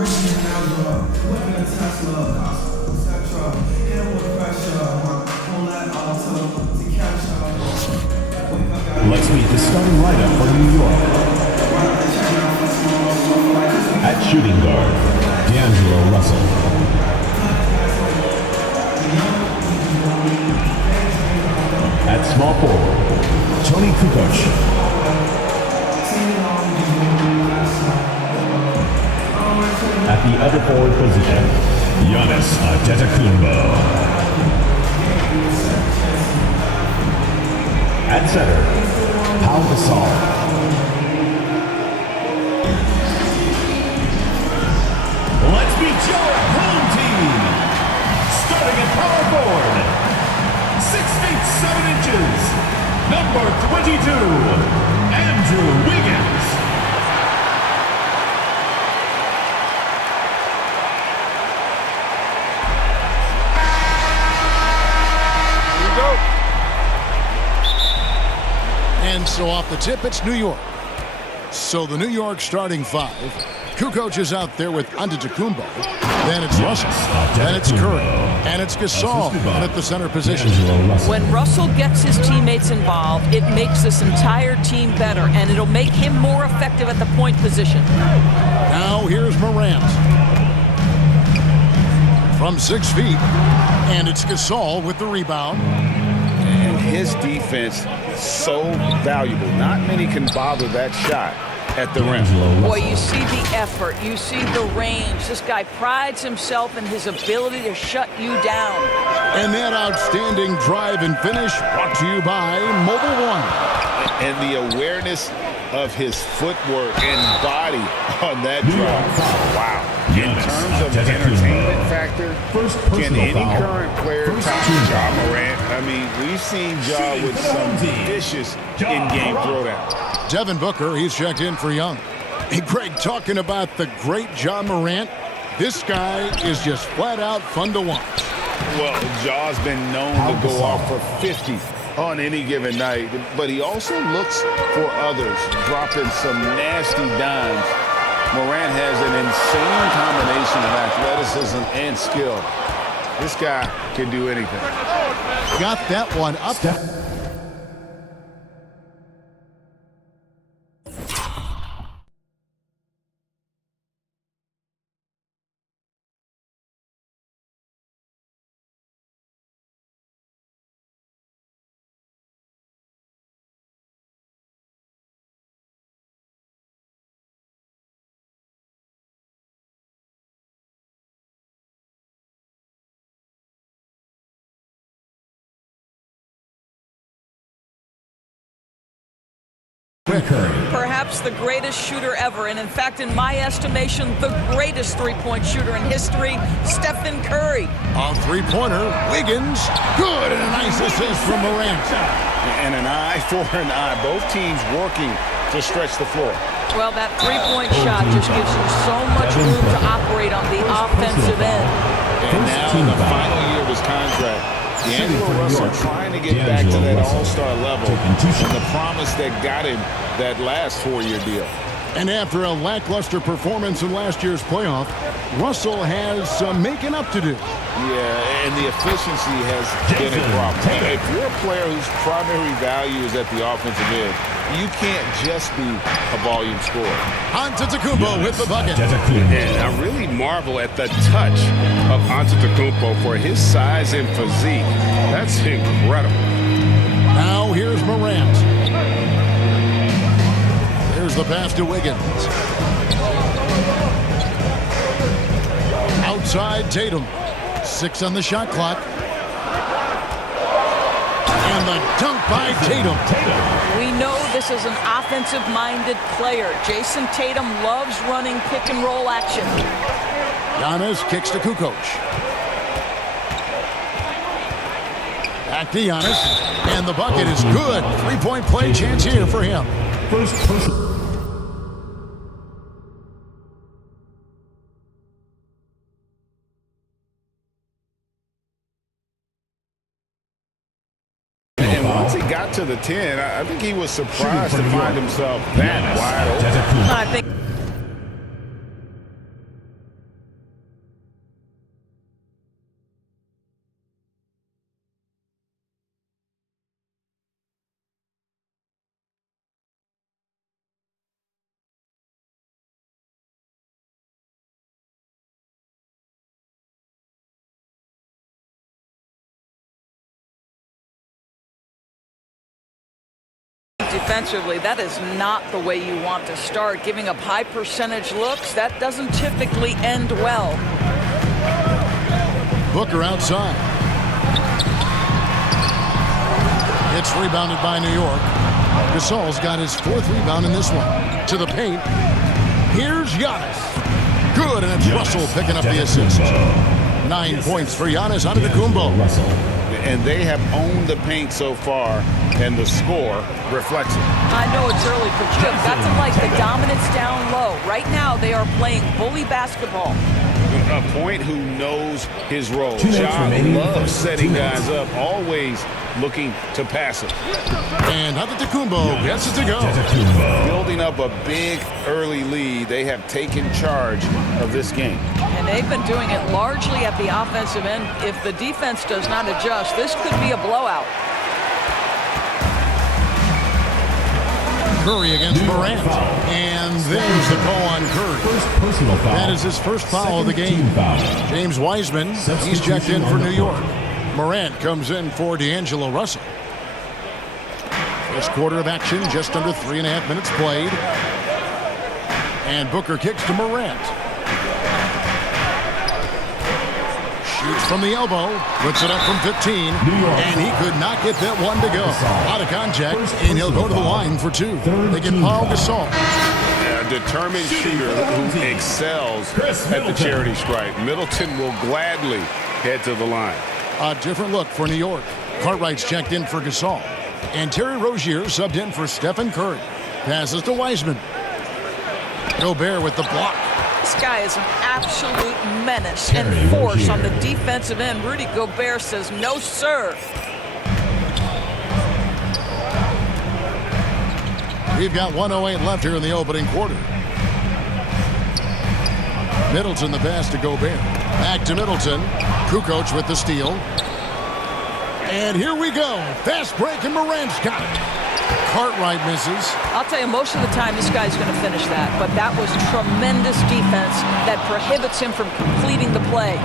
Let's meet the starting lineup for New York. At shooting guard, D'Angelo Russell. At small forward, Toni Kukoc. At the other forward position, Giannis Antetokounmpo. At center, Pau Gasol. Let's meet your home team. Starting at power forward, 6 feet 7 inches, number 22, Andrew Wiggins. And so off the tip, it's New York. So the New York starting five. Kukoc is out there with Antetokounmpo. Then it's Russell. Then it's Curry. And it's Gasol at the center position. When Russell gets his teammates involved, it makes this entire team better, and it'll make him more effective at the point position. Now here's Morant. From 6 feet. And it's Gasol with the rebound. And his defense so valuable. Not many can bother that shot at the rim. Boy, you see the effort. You see the range. This guy prides himself in his ability to shut you down. And that outstanding drive and finish brought to you by Mobile One. And the awareness of his footwork and body on that drive. Wow. In terms of entertainment factor, can any current player top Ja Morant? I mean, we've seen Ja with some vicious in-game throwdown. Devin Booker, he's checked in for Young. Hey, Greg, talking about the great Ja Morant, this guy is just flat out fun to watch. Well, Ja's been known to go off for 50 on any given night, but he also looks for others, dropping some nasty dimes. Morant has an insane combination of athleticism and skill. This guy can do anything. Got that one up. Perhaps the greatest shooter ever, and in fact, in my estimation, the greatest three-point shooter in history, Stephen Curry. On three-pointer, Wiggins, good, and a nice assist from Morant. And an eye for an eye. Both teams working to stretch the floor. Well, that three-point shot just gives you so much room to operate on the offensive end. And now in the final year of his contract, D'Angelo Russell trying to get back to that all-star level and the promise that got him that last 4-year deal. And after a lackluster performance in last year's playoff, Russell has some making up to do. Yeah, and the efficiency has been a problem. If you're a player whose primary value is at the offensive end, you can't just be a volume scorer. Antetokounmpo with the bucket. And I really marvel at the touch of Antetokounmpo for his size and physique. That's incredible. Now here's Morant. There's the pass to Wiggins. Outside Tatum. 6 on the shot clock. And the dunk by Tatum. We know this is an offensive-minded player. Jason Tatum loves running pick-and-roll action. Giannis kicks to Kukoc. Back to Giannis. And the bucket is good. Three-point play chance here for him. First person. Got to the 10, I think he was surprised to find himself that wide open. I think defensively, that is not the way you want to start. Giving up high percentage looks, that doesn't typically end well. Booker outside. It's rebounded by New York. Gasol's got his 4th rebound in this one. To the paint. Here's Giannis. Good, and it's Russell picking up the assist. 9 points for Giannis Antetokounmpo. And they have owned the paint so far, and the score reflects it. I know it's early, but you've got to like the dominance down low. Right now, they are playing bully basketball. A point who knows his role. Ja loves setting guys up, always looking to pass it. And Antetokounmpo gets it to go. Building up a big early lead, they have taken charge of this game. And they've been doing it largely at the offensive end. If the defense does not adjust, this could be a blowout. Curry against Morant. And there's the call on Curry. That is his first foul of the game. James Wiseman, he's checked in for New York. Morant comes in for D'Angelo Russell. First quarter of action, just under 3.5 minutes played. And Booker kicks to Morant. Shoots from the elbow, puts it up from 15, and he could not get that one to go. Out of contact, and he'll go to the line for 2. They get Paul Gasol. A determined shooter who excels at the charity stripe. Middleton will gladly head to the line. A different look for New York. Cartwright's checked in for Gasol. And Terry Rozier subbed in for Stephen Curry. Passes to Wiseman. Gobert with the block. This guy is an absolute menace and force on the defensive end. Rudy Gobert says, no, sir. We've got 1:08 left here in the opening quarter. Middleton the pass to Gobert. Back to Middleton. Kukoc with the steal. And here we go. Fast break, and Morant's got it. Cartwright misses. I'll tell you, most of the time this guy's going to finish that, but that was tremendous defense that prohibits him from completing the play.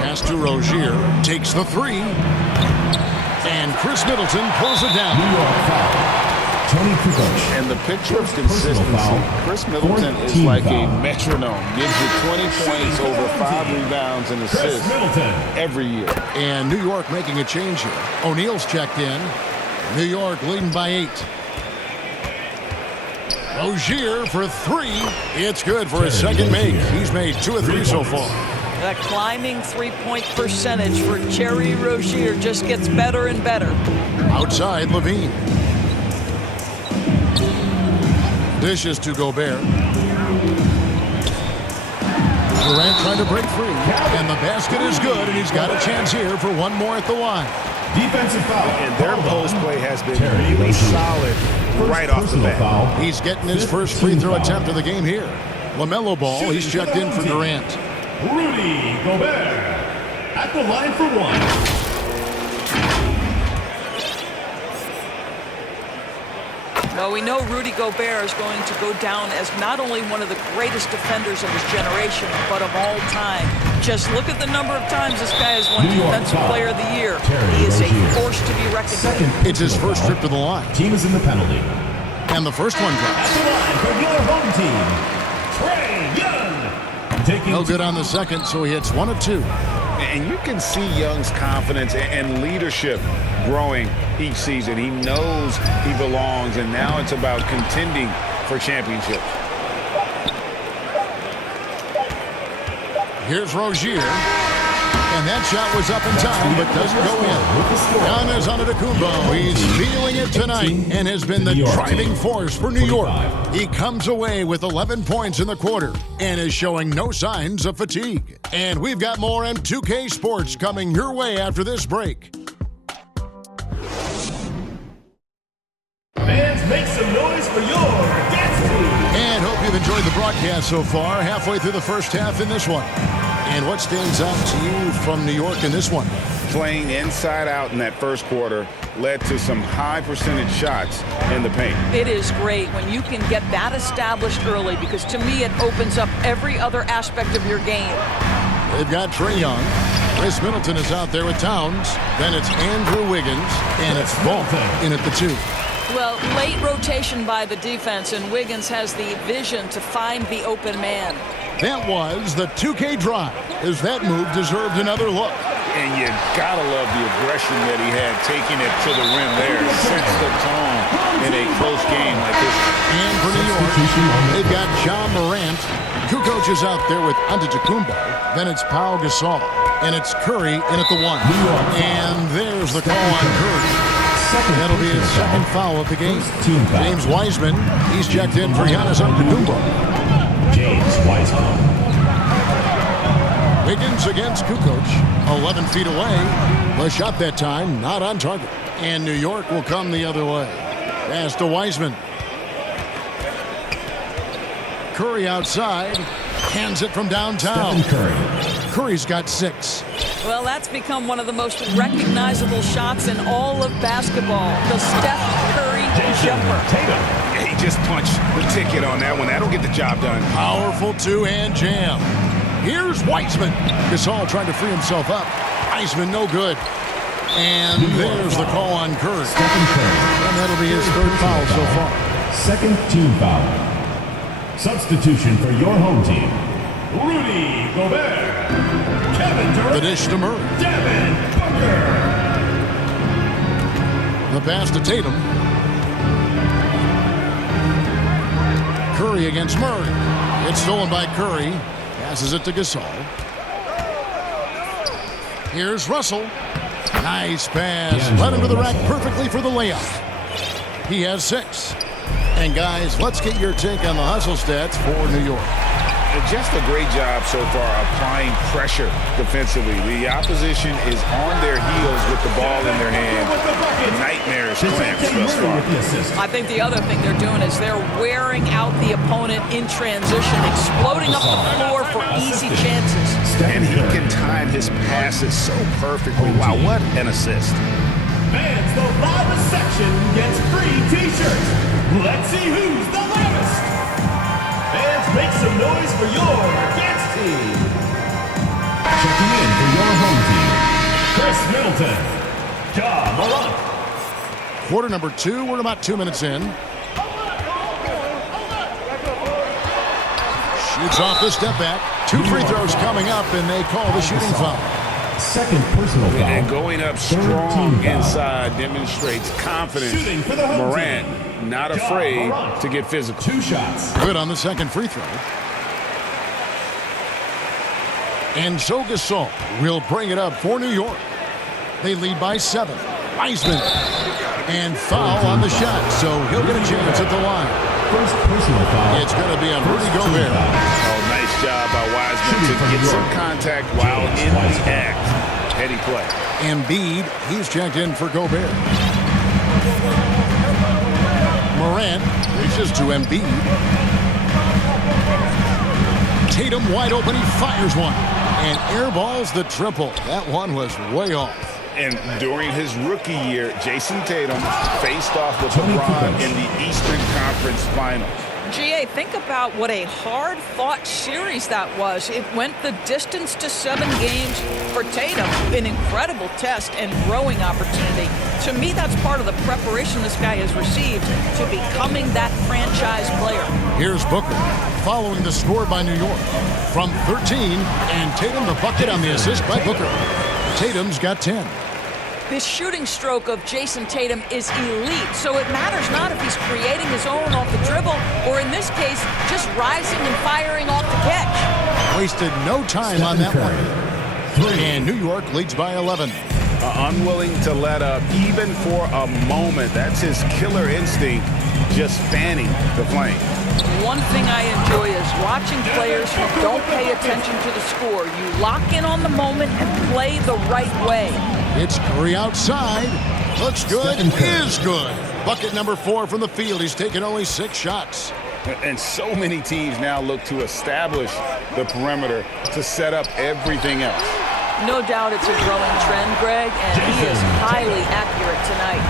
Pass to Rozier. Takes the 3. And Chris Middleton pulls it down. Tony Kukoc. And the picture of consistency, Chris Middleton is like a metronome. Gives you 20 points, over 5 rebounds and assists every year. And New York making a change here. O'Neal's checked in. New York leading by 8. Rozier for 3. It's good for his second make. He's made 2 of 3 so far. That climbing three-point percentage for Terry Rozier just gets better and better. Outside, Levine. Dishes to Gobert. Durant trying to break free. And the basket is good, and he's got a chance here for one more at the line. Defensive foul. And their post play has been really solid right off the bat. He's getting his first free throw attempt of the game here. LaMelo Ball, he's checked in for Durant. Rudy Gobert at the line for 1. Well, we know Rudy Gobert is going to go down as not only one of the greatest defenders of his generation, but of all time. Just look at the number of times this guy has won Defensive Player of the Year. He is a force to be reckoned with. It's his first trip to the line. Team is in the penalty. And the first one drops. At the line for your home team, Trae Young. Taking No good on the second, so he hits 1 of 2. And you can see Young's confidence and leadership growing each season. He knows he belongs, and now it's about contending for championships. Here's Rozier. And that shot was up in time, but doesn't go in. Giannis Antetokounmpo, he's feeling it tonight and has been the driving force for New York. He comes away with 11 points in the quarter and is showing no signs of fatigue. And we've got more M2K Sports coming your way after this break. Fans, make some noise for your dance team. And hope you've enjoyed the broadcast so far. Halfway through the first half in this one. And what stands out to you from New York in this one? Playing inside out in that first quarter led to some high percentage shots in the paint. It is great when you can get that established early, because to me it opens up every other aspect of your game. They've got Trae Young. Chris Middleton is out there with Towns. Then it's Andrew Wiggins, and it's Bolton in at the 2. Well, late rotation by the defense, and Wiggins has the vision to find the open man. That was the 2K drive, as that move deserved another look. And you gotta love the aggression that he had, taking it to the rim there. Sets the tone in a close game like this. And for New York, they've got John Morant. Kukoc is out there with Antetokounmpo. Then it's Pau Gasol. And it's Curry in at the 1. And there's the call on Curry. That'll be his second foul of the game. James Wiseman, he's checked in for Giannis Antetokounmpo. James Wiseman. Wiggins against Kukoc, 11 feet away. The shot that time, not on target. And New York will come the other way. Pass to Wiseman. Curry outside. Hands it from downtown. Curry's got 6. Well, that's become one of the most recognizable shots in all of basketball. The Steph Curry jumper. Yeah, he just punched the ticket on that one. That'll get the job done. Powerful two-hand jam. Here's Wiseman. Gasol trying to free himself up. Wiseman no good. And there's the call on Curry. And that'll be his 3rd foul so far. Second team foul. Substitution for your home team. Rudy Gobert. Kevin Durant. The dish to Murray. Devin Booker. The pass to Tatum. Curry against Murray. It's stolen by Curry. Passes it to Gasol. Here's Russell. Nice pass. Led him to the rack perfectly for the layup. He has 6. And guys, let's get your take on the hustle stats for New York. Just a great job so far applying pressure defensively. The opposition is on their heels with the ball in their hand. Nightmares clamps thus far. I think the other thing they're doing is they're wearing out the opponent in transition, exploding up the floor for easy chances. And he can time his passes so perfectly. Wow, what an assist. Fans, the loudest section gets free t-shirts. Let's see who's the loudest. Fans, make some noise for your guest team. Checking in for your home team, Chris Middleton, Ja Morant. Quarter number 2. We're about 2 minutes in. Shoots off the step back. 2 free throws coming up, and they call the shooting foul. Second personal foul. And going up strong inside demonstrates confidence. Morant not afraid to get physical. 2 shots. Good on the second free throw. And so Gasol will bring it up for New York. They lead by 7. Wiseman. And foul on the shot, so he'll get a chance at the line. First personal foul. It's going to be on Rudy Gobert. Oh, nice job by Wiseman to get some contact while in the act. Heady play. Embiid, he's checked in for Gobert. Morant reaches to Embiid. Tatum wide open, he fires one. And airballs the triple. That one was way off. And during his rookie year, Jason Tatum faced off with LeBron in the Eastern Conference Finals. GA, think about what a hard-fought series that was. It went the distance to 7 games for Tatum. An incredible test and growing opportunity. To me, that's part of the preparation this guy has received to becoming that franchise player. Here's Booker following the score by New York. From 13, and Tatum the bucket on the assist by Booker. Tatum's got 10. This shooting stroke of Jason Tatum is elite, so it matters not if he's creating his own off the dribble, or in this case, just rising and firing off the catch. Wasted no time on that one. And New York leads by 11. Unwilling to let up even for a moment. That's his killer instinct, just fanning the flame. One thing I enjoy is watching players who don't pay attention to the score. You lock in on the moment and play the right way. It's Curry outside. Looks good. Is good. Bucket number 4 from the field. He's taken only 6 shots. And so many teams now look to establish the perimeter to set up everything else. No doubt it's a growing trend, Greg, and he is highly accurate tonight.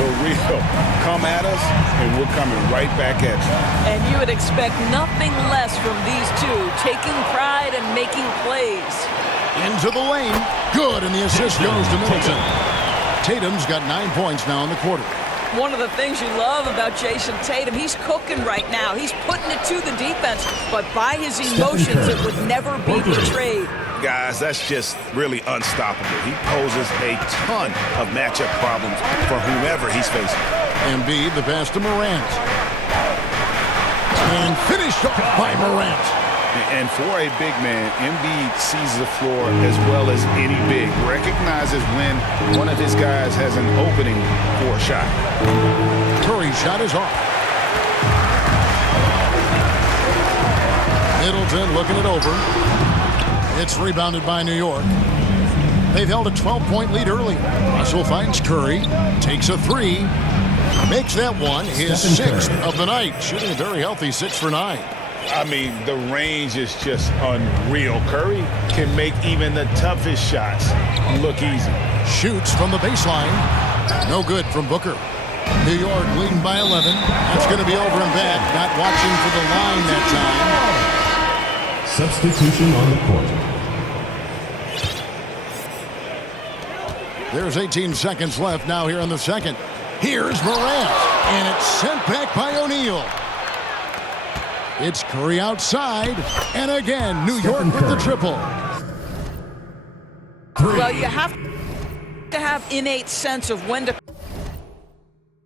The real come at us, and we're coming right back at you. And you would expect nothing less from these two, taking pride and making plays. Into the lane. Good, and the assist goes to Middleton. Tatum's got 9 points now in the quarter. One of the things you love about Jason Tatum, he's cooking right now. He's putting it to the defense, but by his emotions, it would never be betrayed. Guys, that's just really unstoppable. He poses a ton of matchup problems for whomever he's facing. Embiid, the pass to Morant. And finished off by Morant. And for a big man, Embiid sees the floor as well as any big. Recognizes when one of his guys has an opening for a shot. Curry's shot is off. Middleton looking it over. It's rebounded by New York. They've held a 12-point lead early. Russell finds Curry, takes a three, makes that one his sixth of the night. Shooting a very healthy 6 for 9. I mean, the range is just unreal. Curry can make even the toughest shots look easy. Shoots from the baseline. No good from Booker. New York leading by 11. That's going to be over and bad. Not watching for the line that time. Substitution on the court. There's 18 seconds left now here in the second. Here's Morant. And it's sent back by O'Neal. It's Curry outside, and again, New York with the triple. Well, you have to have innate sense of when to